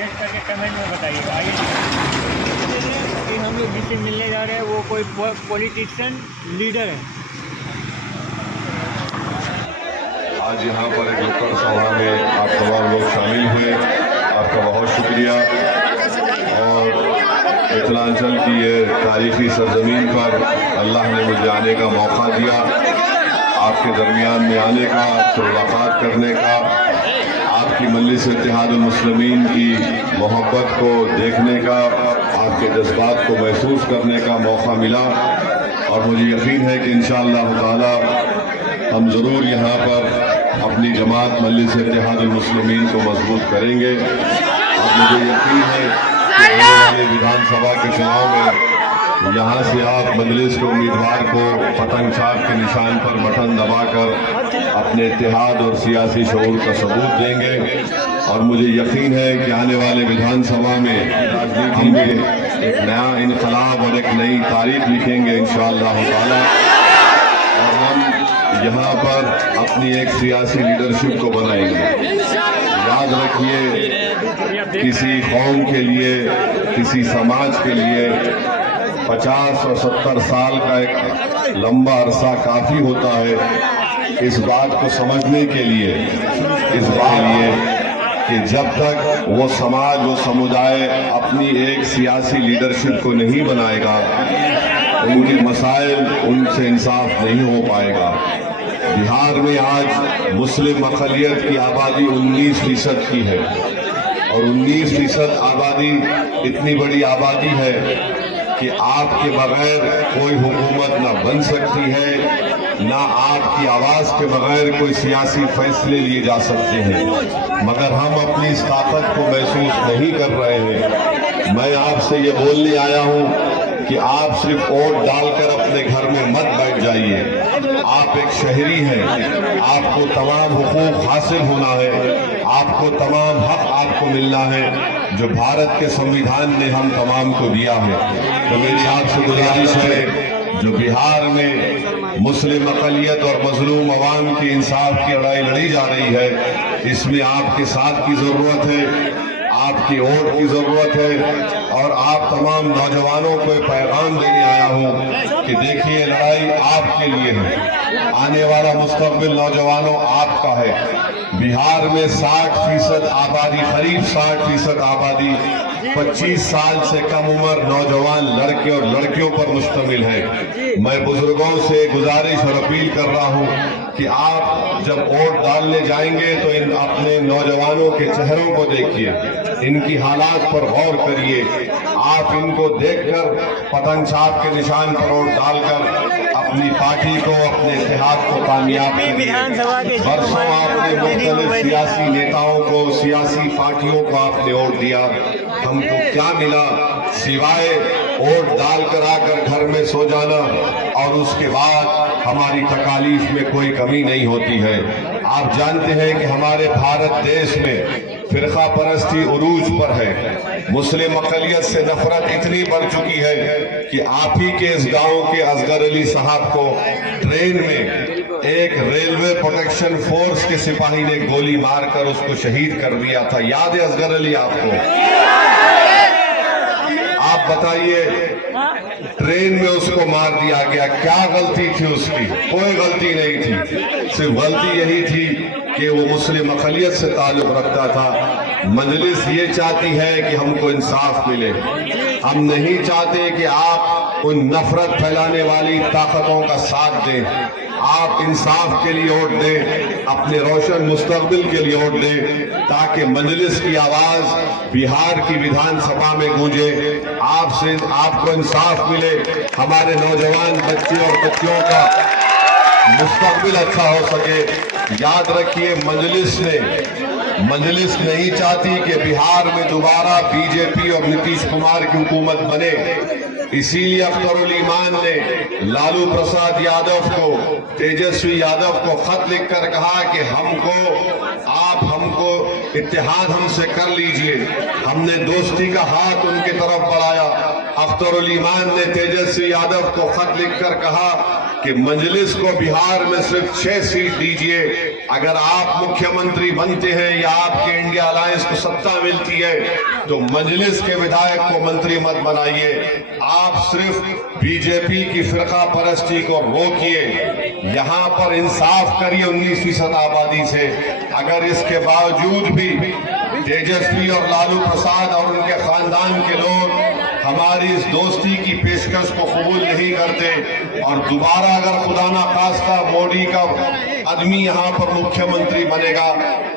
Suggest करके comment में बताइएगा। आइए कि हम लोग जिससे मिलने जा रहे हैं वो कोई पॉलिटिशियन लीडर है। आज यहाँ पर एक नुक्कड़ सभा में आप तमाम लोग शामिल हुए, आपका बहुत शुक्रिया। और मिथिलांचल की ये तारीखी सरजमीन पर अल्लाह ने मुझे आने का मौका दिया, आपके दरमियान में आने का, आपसे मुलाकात करने का, आपकी मजलिस इत्तेहादुल मुस्लिमीन की मोहब्बत को देखने का, आपके जज्बात को महसूस करने का मौका मिला। और मुझे यकीन है कि इंशाअल्लाह ताला हम ज़रूर यहाँ पर अपनी जमात मजलिस इत्तेहादुल मुस्लिमीन को मजबूत करेंगे। और मुझे यकीन है कि आने वाले विधानसभा के चुनाव में यहाँ से आप मजलिस के उम्मीदवार को पतंग छाप के निशान पर बटन दबाकर अपने इत्तेहाद और सियासी शऊर का सबूत देंगे। और मुझे यकीन है कि आने वाले विधानसभा में राजनीति में एक नया इनकलाब और एक नई तारीख लिखेंगे इंशाअल्लाह ताला। और हम यहाँ पर अपनी एक सियासी लीडरशिप को बनाएंगे। याद रखिए, किसी कौम के लिए, किसी समाज के लिए 50 और 70 साल का एक लंबा अरसा काफ़ी होता है इस बात को समझने के लिए, इस बात के लिए कि जब तक वो समाज, वो समुदाय अपनी एक सियासी लीडरशिप को नहीं बनाएगा, उनके मसाइल, उनसे इंसाफ नहीं हो पाएगा। बिहार में आज मुस्लिम अक़लियत की आबादी 19% की है और 19% आबादी इतनी बड़ी आबादी है कि आपके बगैर कोई हुकूमत ना बन सकती है, ना आपकी आवाज़ के बगैर कोई सियासी फैसले लिए जा सकते हैं। मगर हम अपनी इस ताकत को महसूस नहीं कर रहे हैं। मैं आपसे ये बोलने आया हूँ कि आप सिर्फ वोट डालकर अपने घर में मत बैठ जाइए। आप एक शहरी हैं, आपको तमाम हुकूक हासिल होना है, आपको तमाम हक आपको मिलना है जो भारत के संविधान ने हम तमाम को दिया है। तो मेरी आपसे गुजारिश है, जो बिहार में मुस्लिम अक़लियत और मजलूम अवाम की इंसाफ की लड़ाई लड़ी जा रही है, इसमें आपके साथ की ज़रूरत है, आपकी वोट की ज़रूरत है। और आप तमाम नौजवानों को पैगाम देने आया हूँ कि देखिए, लड़ाई आपके लिए है, आने वाला मुस्तक़बिल नौजवानों आपका है। बिहार में 60% आबादी, करीब 60% आबादी 25 साल से कम उम्र नौजवान लड़के और लड़कियों पर मुश्तमिल है। मैं बुजुर्गों से गुजारिश और अपील कर रहा हूँ कि आप जब वोट डालने जाएंगे तो इन अपने नौजवानों के चेहरों को देखिए, इनकी हालात पर गौर करिए। आप इनको देखकर पतंग छाप के निशान पर वोट डालकर अपनी पार्टी को, अपने इत्तेहाद को कामयाब करिए। बरसों आपने मुख्तलिफ सियासी नेताओं को, सियासी पार्टियों को आपने वोट दिया, हमको क्या मिला सिवाय वोट डालकर आकर घर में सो जाना और उसके बाद हमारी तकालीफ में कोई कमी नहीं होती है। आप जानते हैं कि हमारे भारत देश में फिरका परस्ती उरूज पर है। मुस्लिम अक़लियत से नफरत इतनी बढ़ चुकी है कि आप ही के इस गांव के असगर अली साहब को ट्रेन में एक रेलवे प्रोटेक्शन फोर्स के सिपाही ने गोली मारकर उसको शहीद कर दिया था। याद है असगर अली आपको? आप बताइए, ट्रेन में उसको मार दिया गया, क्या गलती थी उसकी? कोई गलती नहीं थी, सिर्फ गलती यही थी कि वो मुस्लिम अक़लियत से ताल्लुक़ रखता था। मजलिस ये चाहती है कि हमको इंसाफ मिले। हम नहीं चाहते कि आप उन नफरत फैलाने वाली ताकतों का साथ दें। आप इंसाफ के लिए वोट दें, अपने रोशन मुस्तक़बिल के लिए वोट दें, ताकि मजलिस की आवाज़ बिहार की विधानसभा में गूंजे। आपसे आपको इंसाफ मिले, हमारे नौजवान बच्चे और बच्चियों का मुस्तक़बिल अच्छा हो सके। याद रखिए, मजलिस नहीं चाहती कि बिहार में दोबारा बीजेपी और नीतीश कुमार की हुकूमत बने। इसीलिए अख्तरुल ईमान ने लालू प्रसाद यादव को, तेजस्वी यादव को खत लिखकर कहा कि हमको इत्तेहाद हमसे कर लीजिए। हमने दोस्ती का हाथ उनकी तरफ बढ़ाया। अख्तरुल ईमान ने तेजस्वी यादव को खत लिखकर कहा कि मजलिस को बिहार में सिर्फ 6 सीट दीजिए। अगर आप मुख्यमंत्री बनते हैं या आपके इंडिया अलायंस को सत्ता मिलती है तो मजलिस के विधायक को मंत्री मत बनाइए। आप सिर्फ बीजेपी की फिरका परस्ती को रोकिए, यहाँ पर इंसाफ करिए 19% आबादी से। अगर इसके बावजूद भी तेजस्वी और लालू प्रसाद और उनके खानदान के लोग हमारी इस दोस्ती की पेशकश को कबूल नहीं करते और दोबारा अगर खुदा ना खास्ता मोदी का आदमी यहाँ पर मुख्यमंत्री बनेगा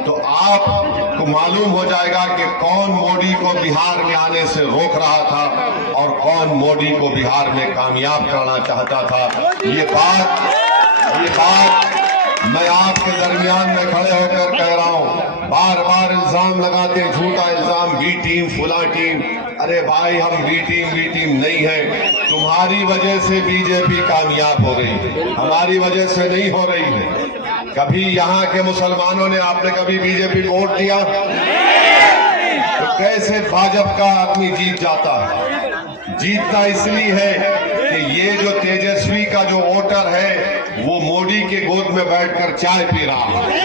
तो आपको मालूम हो जाएगा कि कौन मोदी को बिहार में आने से रोक रहा था और कौन मोदी को बिहार में कामयाब करना चाहता था। ये बात मैं आपके दरमियान में खड़े होकर कह रहा हूं। बार बार इल्जाम लगाते, झूठा इल्जाम, बी टीम फुला टीम। अरे भाई, हम बी टीम नहीं है। तुम्हारी वजह से बीजेपी कामयाब हो गई, हमारी वजह से नहीं हो रही है। कभी यहाँ के मुसलमानों ने आपने कभी बीजेपी को वोट दिया? तो कैसे भाजपा का आदमी जीत जाता है? जीतना इसलिए है कि ये जो तेजस्वी का जो वोटर है वो मोदी के गोद में बैठकर चाय पी रहा है।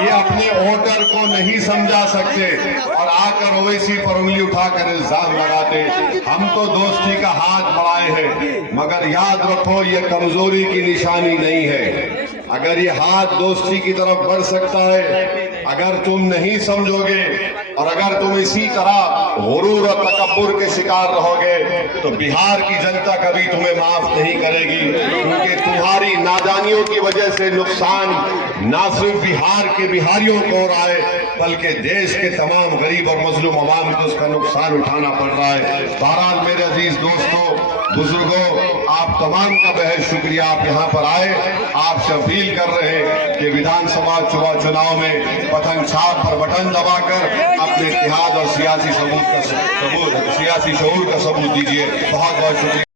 ये अपने वोटर को नहीं समझा सकते और आकर ओवैसी पर उंगली उठाकर इल्जाम लगाते। हम तो दोस्ती का हाथ बढ़ाए हैं, मगर याद रखो ये कमजोरी की निशानी नहीं है। अगर ये हाथ दोस्ती की तरफ बढ़ सकता है, अगर तुम नहीं समझोगे और अगर तुम इसी तरह गुरूर और तकब्बुर के शिकार रहोगे तो बिहार की जनता कभी तुम्हें माफ नहीं करेगी, क्योंकि तुम्हारी नादानियों की वजह से नुकसान ना सिर्फ बिहार के बिहारियों को हो रहा है बल्कि देश के तमाम गरीब और मजलूम अवाम को उसका नुकसान उठाना पड़ रहा है। बहरहाल मेरे अजीज दोस्तों, बुजुर्गों, आप तमाम का बेहद शुक्रिया, आप यहाँ पर आए। आपसे अपील कर रहे हैं कि विधानसभा चुनाव में पतंग छाप पर बटन दबाकर अपने इत्तेहाद और सियासी शऊर का सबूत दीजिए। बहुत बहुत शुक्रिया।